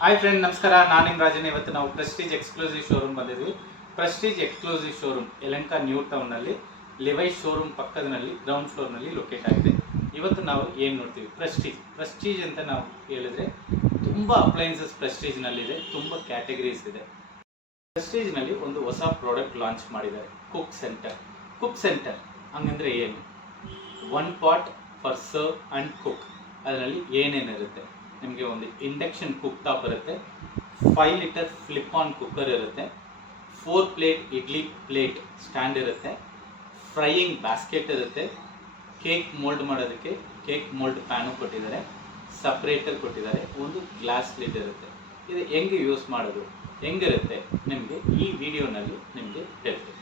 Hi friend, ನಮಸ್ಕಾರ. ನಾನು ನಿಮ್ಮ ರಾಜನ್. ಇವತ್ತು ನಾವು ಪ್ರೆಸ್ಟೀಜ್ ಎಕ್ಸ್ಕ್ಲೂಸಿವ್ ಶೋರೂಮ್ ಬಂದಿದ್ವಿ. Prestige exclusive showroom Yelahanka new ಟೌನ್ನಲ್ಲಿ ಲಿವೈಸ್ ಶೋರೂಮ್ ಪಕ್ಕದಲ್ಲಿ ಗ್ರೌಂಡ್ ಫ್ಲೋರ್ನಲ್ಲಿ ಲೊಕೇಟ್ ಆಗಿದೆ. ಇವತ್ತು ನಾವು ಏನು ನೋಡ್ತೀವಿ, ಪ್ರೆಸ್ಟೀಜ್ ಅಂತ ನಾವು ಹೇಳಿದ್ರೆ ತುಂಬ ಅಪ್ಲೈನ್ಸಸ್ ಪ್ರೆಸ್ಟೀಜ್ನಲ್ಲಿದೆ, ತುಂಬ ಕ್ಯಾಟಗರೀಸ್ ಇದೆ. ಪ್ರೆಸ್ಟೀಜ್ನಲ್ಲಿ ಒಂದು ಹೊಸ ಪ್ರಾಡಕ್ಟ್ ಲಾಂಚ್ ಮಾಡಿದ್ದಾರೆ, ಕುಕ್ ಸೆಂಟರ್ ಹಂಗಂದ್ರೆ ಏನು? One pot for serve and cook. ಅದರಲ್ಲಿ ಏನೇನಿರುತ್ತೆ? ನಿಮಗೆ ಒಂದು ಇಂಡಕ್ಷನ್ ಕುಕ್ ಟಾಪ್ ಇರುತ್ತೆ, 5 ಲೀಟರ್ ಫ್ಲಿಪ್ ಆನ್ ಕುಕ್ಕರ್ ಇರುತ್ತೆ, 4 ಪ್ಲೇಟ್ ಇಡ್ಲಿ ಪ್ಲೇಟ್ ಸ್ಟ್ಯಾಂಡ್ ಇರುತ್ತೆ, ಫ್ರೈಯಿಂಗ್ ಬ್ಯಾಸ್ಕೆಟ್ ಇರುತ್ತೆ, ಕೇಕ್ ಮೋಲ್ಡ್ ಮಾಡೋದಕ್ಕೆ ಕೇಕ್ ಮೋಲ್ಡ್ ಪ್ಯಾನು ಕೊಟ್ಟಿದ್ದಾರೆ, ಸಪ್ರೇಟರ್ ಕೊಟ್ಟಿದ್ದಾರೆ, ಒಂದು ಗ್ಲಾಸ್ ಲಿಡ್ ಇರುತ್ತೆ. ಇದು ಹೆಂಗೆ ಯೂಸ್ ಮಾಡೋದು, ಹೆಂಗಿರುತ್ತೆ ನಿಮಗೆ ಈ ವಿಡಿಯೋನಲ್ಲಿ ನಿಮಗೆ ಹೇಳ್ತೀವಿ.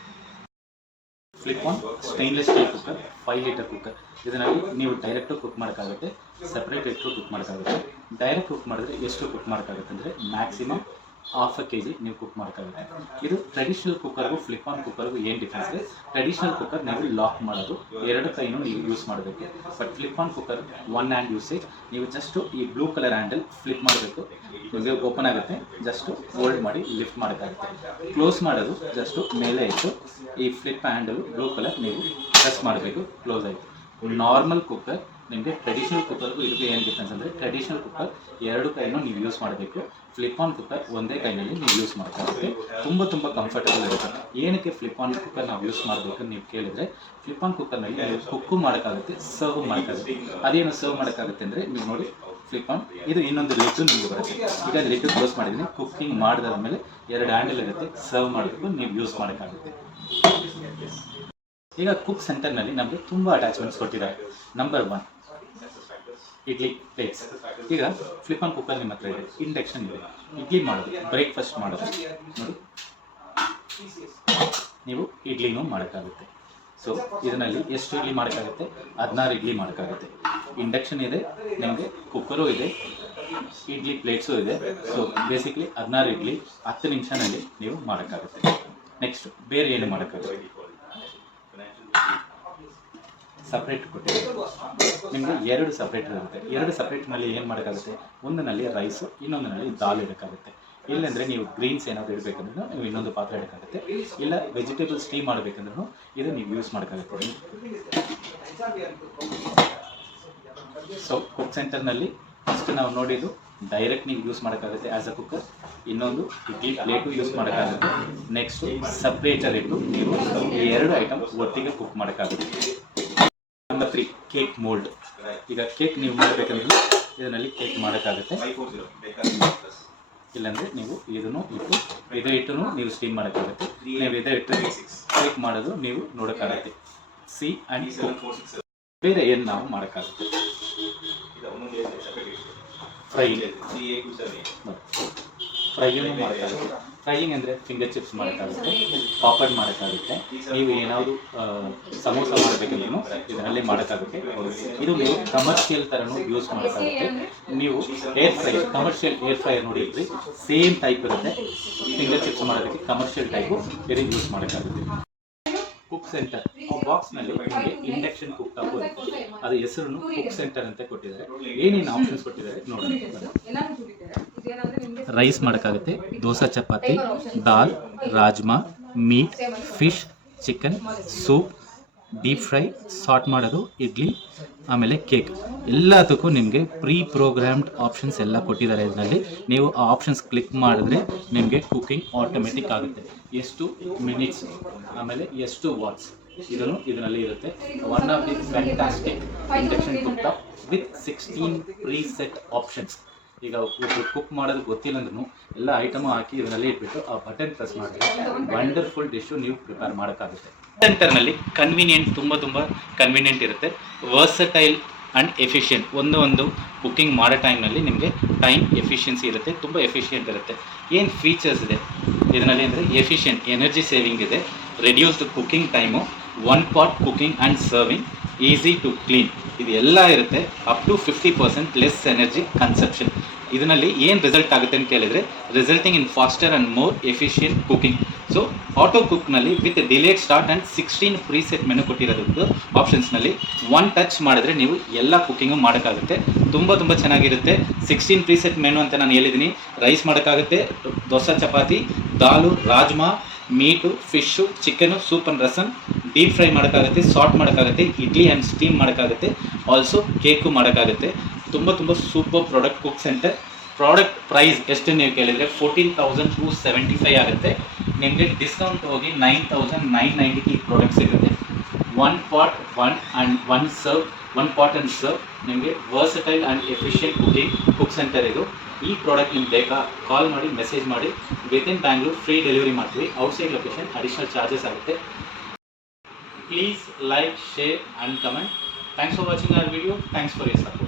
Flip on stainless steel cooker, 5 litre cooker. ಇದರಲ್ಲಿ ನೀವು ಡೈರೆಕ್ಟು ಕುಕ್ ಮಾಡೋಕ್ಕಾಗುತ್ತೆ, ಸಪ್ರೇಟ್ ಇಟ್ಟು ಕುಕ್ ಮಾಡೋಕ್ಕಾಗುತ್ತೆ. ಡೈರೆಕ್ಟ್ ಕುಕ್ ಮಾಡಿದ್ರೆ ಎಷ್ಟು ಕುಕ್ ಮಾಡೋಕ್ಕಾಗುತ್ತೆ ಅಂದರೆ ಮ್ಯಾಕ್ಸಿಮಮ್ 1/2 kg ನೀವು ಕುಕ್ ಮಾಡೋಕ್ಕಾಗುತ್ತೆ. ಇದು ಟ್ರೆಡಿಷನಲ್ ಕುಕ್ಕರ್ಗೂ ಫ್ಲಿಪ್ ಆನ್ ಕುಕ್ಕರ್ಗೂ ಏನು ಡಿಫ್ರೆನ್ಸ್ ಇದೆ? ಟ್ರೆಡಿಷನಲ್ ಕುಕ್ಕರ್ ನೀವು ಲಾಕ್ ಮಾಡೋದು, 2 ಕೈನೂ ನೀವು ಯೂಸ್ ಮಾಡಬೇಕು. But flip on cooker 1 hand usage. ನೀವು ಜಸ್ಟು ಈ ಬ್ಲೂ ಕಲರ್ ಹ್ಯಾಂಡಲ್ ಫ್ಲಿಪ್ ಮಾಡಬೇಕು, ನಿಮಗೆ ಓಪನ್ ಆಗುತ್ತೆ, ಜಸ್ಟು ಹೋಲ್ಡ್ ಮಾಡಿ ಲಿಫ್ಟ್ ಮಾಡೋಕ್ಕಾಗುತ್ತೆ. ಕ್ಲೋಸ್ ಮಾಡೋದು ಜಸ್ಟು ಮೇಲೆ ಇಟ್ಟು ಈ ಫ್ಲಿಪ್ ಹ್ಯಾಂಡಲ್ ಬ್ಲೂ ಕಲರ್ ನೀವು ಪ್ರೆಸ್ ಮಾಡಬೇಕು, ಕ್ಲೋಸ್ ಆಯಿತು. ನಾರ್ಮಲ್ ಕುಕ್ಕರ್ ನಿಮಗೆ ಟ್ರೆಡಿಷನಲ್ ಕುಕ್ಕರ್ಗೂ ಇದಕ್ಕೆ ಏನು ಡಿಫ್ರೆನ್ಸ್ ಅಂದರೆ ಟ್ರೆಡಿಷನಲ್ ಕುಕ್ಕರ್ 2 ಕೈನೂ ನೀವು ಯೂಸ್ ಮಾಡಬೇಕು, ಫ್ಲಿಪ್ ಆನ್ ಕುಕ್ಕರ್ ಒಂದೇ ಕೈನಲ್ಲಿ ನೀವು ಯೂಸ್ ಮಾಡೋಕ್ಕಾಗುತ್ತೆ. ತುಂಬ ಕಂಫರ್ಟಬಲ್ ಇರುತ್ತೆ. ಏನಕ್ಕೆ ಫ್ಲಿಪ್ ಆನ್ ಕುಕ್ಕರ್ ನಾವು ಯೂಸ್ ಮಾಡಬೇಕು ನೀವು ಕೇಳಿದರೆ, ಫ್ಲಿಪ್ ಆನ್ ಕುಕ್ಕರ್ನಲ್ಲಿ ನೀವು ಕುಕ್ಕು ಮಾಡೋಕ್ಕಾಗುತ್ತೆ, ಸರ್ವ್ ಮಾಡೋಕ್ಕಾಗುತ್ತೆ. ಅದೇನು ಸರ್ವ್ ಮಾಡೋಕ್ಕಾಗುತ್ತೆ ಅಂದರೆ ನೀವು ನೋಡಿ, ಫ್ಲಿಪ್ ಆನ್ ಇದು ಇನ್ನೊಂದು ಲಿಡ್ಡು ನಿಮಗೆ ಬರುತ್ತೆ. ಈಗ ಲಿಡ್ಡು ಕ್ಲೋಸ್ ಮಾಡಿದ್ದೀನಿ, ಕುಕ್ಕಿಂಗ್ ಮಾಡಿದಾದ್ಮೇಲೆ 2 ಹ್ಯಾಂಡಲ್ ಇರುತ್ತೆ, ಸರ್ವ್ ಮಾಡಬೇಕು, ನೀವು ಯೂಸ್ ಮಾಡೋಕ್ಕಾಗುತ್ತೆ. ಈಗ ಕುಕ್ ಸೆಂಟರ್ನಲ್ಲಿ ನಮಗೆ ತುಂಬ ಅಟ್ಯಾಚ್ಮೆಂಟ್ಸ್ ಕೊಟ್ಟಿದ್ದಾರೆ. Number 1 idli plates. ಈಗ ಫ್ಲಿಪ್ ಆನ್ ಕುಕ್ಕರ್ ನಿಮ್ಮ ಹತ್ರ ಇದೆ, ಇಂಡಕ್ಷನ್ ಇದೆ, ಇಡ್ಲಿ ಮಾಡೋದು, ಬ್ರೇಕ್ಫಾಸ್ಟ್ ಮಾಡೋದು ನೋಡಿ, ನೀವು ಇಡ್ಲಿನೂ ಮಾಡೋಕ್ಕಾಗುತ್ತೆ. ಸೊ ಇದರಲ್ಲಿ ಎಷ್ಟು ಇಡ್ಲಿ ಮಾಡೋಕ್ಕಾಗುತ್ತೆ? 16 ಇಡ್ಲಿ ಮಾಡೋಕ್ಕಾಗುತ್ತೆ. ಇಂಡಕ್ಷನ್ ಇದೆ, ನಿಮಗೆ ಕುಕ್ಕರು ಇದೆ, ಇಡ್ಲಿ ಪ್ಲೇಟ್ಸು ಇದೆ. ಸೊ ಬೇಸಿಕ್ಲಿ 16 ಇಡ್ಲಿ 10 ನಿಮಿಷದಲ್ಲಿ ನೀವು ಮಾಡೋಕ್ಕಾಗುತ್ತೆ. ನೆಕ್ಸ್ಟ್ ಬೇರೆ ಏನು ಮಾಡೋಕ್ಕಾಗುತ್ತೆ? ಸಪ್ರೇಟ್ ಕೊಟ್ಟಿದೆ ನಿಮಗೆ, 2 ಸಪ್ರೇಟರ್ ಇರುತ್ತೆ. 2 ಸಪ್ರೇಟ್ನಲ್ಲಿ ಏನು ಮಾಡೋಕ್ಕಾಗುತ್ತೆ? ಒಂದರಲ್ಲಿ ರೈಸು, ಇನ್ನೊಂದರಲ್ಲಿ ದಾಲ್ ಇಡೋಕ್ಕಾಗುತ್ತೆ. ಇಲ್ಲಾಂದರೆ ನೀವು ಗ್ರೀನ್ಸ್ ಏನಾದರೂ ಇಡಬೇಕಂದ್ರೂ ನೀವು ಇನ್ನೊಂದು ಪಾತ್ರೆ ಇಡೋಕ್ಕಾಗುತ್ತೆ. ಇಲ್ಲ ವೆಜಿಟೇಬಲ್ ಸ್ಟೀಮ್ ಮಾಡಬೇಕಂದ್ರೂ ಇದು ನೀವು ಯೂಸ್ ಮಾಡೋಕ್ಕಾಗುತ್ತೆ. ಸೊ ಕುಕ್ ಸೆಂಟರ್ನಲ್ಲಿ ಫಸ್ಟ್ ನಾವು ನೋಡಿದ್ದು ಡೈರೆಕ್ಟ್ ನೀವು ಯೂಸ್ ಮಾಡೋಕ್ಕಾಗುತ್ತೆ ಆ್ಯಸ್ ಅ ಕುಕ್ಕರ್. ಇನ್ನೊಂದು ಇಡ್ಲಿ ಪ್ಲೇಟು ಯೂಸ್ ಮಾಡೋಕ್ಕಾಗುತ್ತೆ. ನೆಕ್ಸ್ಟು ಸಪ್ರೇಟರ್ ಇಟ್ಟು ನೀವು ಈ 2 ಐಟಮ್ ಒಟ್ಟಿಗೆ ಕುಕ್ ಮಾಡೋಕ್ಕಾಗುತ್ತೆ. Number 3 cake mould. ಈಗ ಕೇಕ್ ನೀವು ಮಾಡಬೇಕಂದ್ರೆ ಇದರಲ್ಲಿ ಕೇಕ್ ಮಾಡೋಕ್ಕಾಗುತ್ತೆ, ಇಲ್ಲಾಂದರೆ ನೀವು ಇದನ್ನು ಇಟ್ಟು ನೀವು ಸ್ಟೀಮ್ ಮಾಡೋಕ್ಕಾಗುತ್ತೆ. ನೀವು ಇಟ್ಟು ಕೇಕ್ ಮಾಡೋದು ನೀವು ನೋಡೋಕ್ಕಾಗುತ್ತೆ. C and cook. ಬೇರೆ ಏನು ನಾವು ಮಾಡೋಕ್ಕಾಗುತ್ತೆ? ಫ್ರೈಯನ್ನು ಮಾಡೋಕ್ಕಾಗುತ್ತೆ. ಫ್ರೈಯಿಂಗ್ ಅಂದರೆ ಫಿಂಗರ್ ಚಿಪ್ಸ್ ಮಾಡೋಕ್ಕಾಗುತ್ತೆ, ಪಾಪಡ್ ಮಾಡೋಕ್ಕಾಗುತ್ತೆ. ನೀವು ಏನಾದರೂ ಸಮೋಸ ಮಾಡಬೇಕಂದ್ರೂ ಇದರಲ್ಲಿ ಮಾಡೋಕ್ಕಾಗುತ್ತೆ. ಇದು ನೀವು ಕಮರ್ಷಿಯಲ್ ಥರನೂ ಯೂಸ್ ಮಾಡೋಕ್ಕಾಗುತ್ತೆ. ನೀವು ಕಮರ್ಷಿಯಲ್ ಏರ್ ಫ್ರೈಯರ್ ನೋಡಿದ್ರಿ, ಸೇಮ್ ಟೈಪ್ ಇರುತ್ತೆ. ಫಿಂಗರ್ ಚಿಪ್ಸ್ ಮಾಡೋದಕ್ಕೆ ಕಮರ್ಷಿಯಲ್ ಟೈಪು ಬೇರೆ ಯೂಸ್ ಮಾಡೋಕ್ಕಾಗುತ್ತೆ. ಕುಕ್ ಸೆಂಟರ್ ಆ ಬಾಕ್ಸ್ನಲ್ಲಿ ನಿಮಗೆ ಇಂಡಕ್ಷನ್ ಕುಕ್ ಟಾಪ್ ಇರುತ್ತೆ, ಅದು ಹೆಸರನ್ನು ಕುಕ್ ಸೆಂಟರ್ ಅಂತ ಕೊಟ್ಟಿದ್ದಾರೆ. ಏನೇನು ಆಪ್ಷನ್ಸ್ ಕೊಟ್ಟಿದ್ದಾರೆ ನೋಡೋಣ. ರೈಸ್ ಮಾಡೋಕ್ಕಾಗುತ್ತೆ, ದೋಸೆ ಚಪಾತಿ, ದಾಲ್, ರಾಜ್ಮಾ, meat, fish, chicken, soup, deep fry, saute ಮಾಡೋದು, ಇಡ್ಲಿ, ಆಮೇಲೆ ಕೇಕ್. ಎಲ್ಲದಕ್ಕೂ ನಿಮಗೆ ಪ್ರೀ ಪ್ರೋಗ್ರಾಮ್ಡ್ ಆಪ್ಷನ್ಸ್ ಎಲ್ಲ ಕೊಟ್ಟಿದ್ದಾರೆ. ಇದರಲ್ಲಿ ನೀವು ಆ ಆಪ್ಷನ್ಸ್ ಕ್ಲಿಕ್ ಮಾಡಿದ್ರೆ ನಿಮಗೆ ಕುಕಿಂಗ್ ಆಟೋಮೆಟಿಕ್ ಆಗುತ್ತೆ. ಎಷ್ಟು ಮಿನಿಟ್ಸ್, ಆಮೇಲೆ ಎಷ್ಟು ವಾಟ್ಸ್ ಇದರಲ್ಲಿ ಇರುತ್ತೆ. One of the fantastic induction cook top with 16 preset options. ಈಗ ಒಬ್ಬರು ಕುಕ್ ಮಾಡೋದು ಗೊತ್ತಿಲ್ಲ ಅಂದ್ರೂ ಎಲ್ಲ ಐಟಮು ಹಾಕಿ ಇದರಲ್ಲಿ ಇಟ್ಬಿಟ್ಟು ಆ ಬಟನ್ ಪ್ರೆಸ್ ಮಾಡಿದ್ರೆ ವಂಡರ್ಫುಲ್ ಡಿಶ್ಶು ನೀವು ಪ್ರಿಪೇರ್ ಮಾಡೋಕ್ಕಾಗುತ್ತೆ. ಸೆಂಟರ್ನಲ್ಲಿ ಕನ್ವೀನಿಯೆಂಟ್, ತುಂಬ ಕನ್ವೀನಿಯೆಂಟ್ ಇರುತ್ತೆ, ವರ್ಸಟೈಲ್ ಆ್ಯಂಡ್ ಎಫಿಷಿಯೆಂಟ್. ಒಂದು ಕುಕ್ಕಿಂಗ್ ಮಾಡೋ ಟೈಮ್ನಲ್ಲಿ ನಿಮಗೆ ಟೈಮ್ ಎಫಿಷಿಯನ್ಸಿ ಇರುತ್ತೆ, ತುಂಬ ಎಫಿಷಿಯೆಂಟ್ ಇರುತ್ತೆ. ಏನು ಫೀಚರ್ಸ್ ಇದೆ ಇದರಲ್ಲಿ ಅಂದರೆ ಎಫಿಷಿಯೆಂಟ್, ಎನರ್ಜಿ ಸೇವಿಂಗ್ ಇದೆ, reduced cooking time, 1 pot cooking and serving, easy to clean, ಇದು ಎಲ್ಲ ಇರುತ್ತೆ. Up to 50% less energy consumption. ಇದರಲ್ಲಿ ಏನು ರಿಸಲ್ಟ್ ಆಗುತ್ತೆ ಅಂತ ಕೇಳಿದರೆ resulting in faster and more efficient cooking. So auto ಕುಕ್ನಲ್ಲಿ with delayed start and 16 preset menu ಕೊಟ್ಟಿರೋದು ಆಪ್ಷನ್ಸ್ನಲ್ಲಿ ಒನ್ ಟಚ್ ಮಾಡಿದ್ರೆ ನೀವು ಎಲ್ಲ ಕುಕ್ಕಿಂಗು ಮಾಡೋಕ್ಕಾಗುತ್ತೆ. ತುಂಬ ಚೆನ್ನಾಗಿರುತ್ತೆ. 16 ಪ್ರೀಸೆಟ್ ಮೆನು ಅಂತ ನಾನು ಹೇಳಿದ್ದೀನಿ. ರೈಸ್ ಮಾಡೋಕ್ಕಾಗುತ್ತೆ, ದೋಸೆ ಚಪಾತಿ, ದಾಲು, ರಾಜ್ಮಾ, meat, fish, chicken, soup and rasam, deep fry ಮಾಡೋಕ್ಕಾಗುತ್ತೆ, ಸಾಲ್ಟ್ ಮಾಡೋಕ್ಕಾಗುತ್ತೆ, ಇಡ್ಲಿ ಆ್ಯಂಡ್ ಸ್ಟೀಮ್ ಮಾಡೋಕ್ಕಾಗುತ್ತೆ, ಆಲ್ಸೋ ಕೇಕು ಮಾಡೋಕ್ಕಾಗುತ್ತೆ. ತುಂಬ super product cook centre. Product price ಎಷ್ಟು ನೀವು ಕೇಳಿದರೆ 14,275 ಆಗುತ್ತೆ. ನಿಮಗೆ ಡಿಸ್ಕೌಂಟ್ ಹೋಗಿ 9,990 ಈ ಪ್ರಾಡಕ್ಟ್ ಸಿಗುತ್ತೆ. ಒನ್ ಪಾಟ್ ಆ್ಯಂಡ್ ಸರ್ವ್ ನಿಮಗೆ versatile and efficient cook centre ಇದು. ಈ ಪ್ರಾಡಕ್ಟ್ ನಿಮ್ಗೆ ಬೇಕಾ ಕಾಲ್ ಮಾಡಿ, ಮೆಸೇಜ್ ಮಾಡಿ. ವಿತಿನ್ ಬ್ಯಾಂಗ್ಳೂರ್ ಫ್ರೀ ಡೆಲಿವರಿ ಮಾಡ್ತೀವಿ. ಔಟ್ಸೈಡ್ ಲೊಕೇಶನ್ ಅಡಿಷನಲ್ ಚಾರ್ಜಸ್ ಆಗುತ್ತೆ. Please like, share and comment. Thanks for watching our video. Thanks for your support.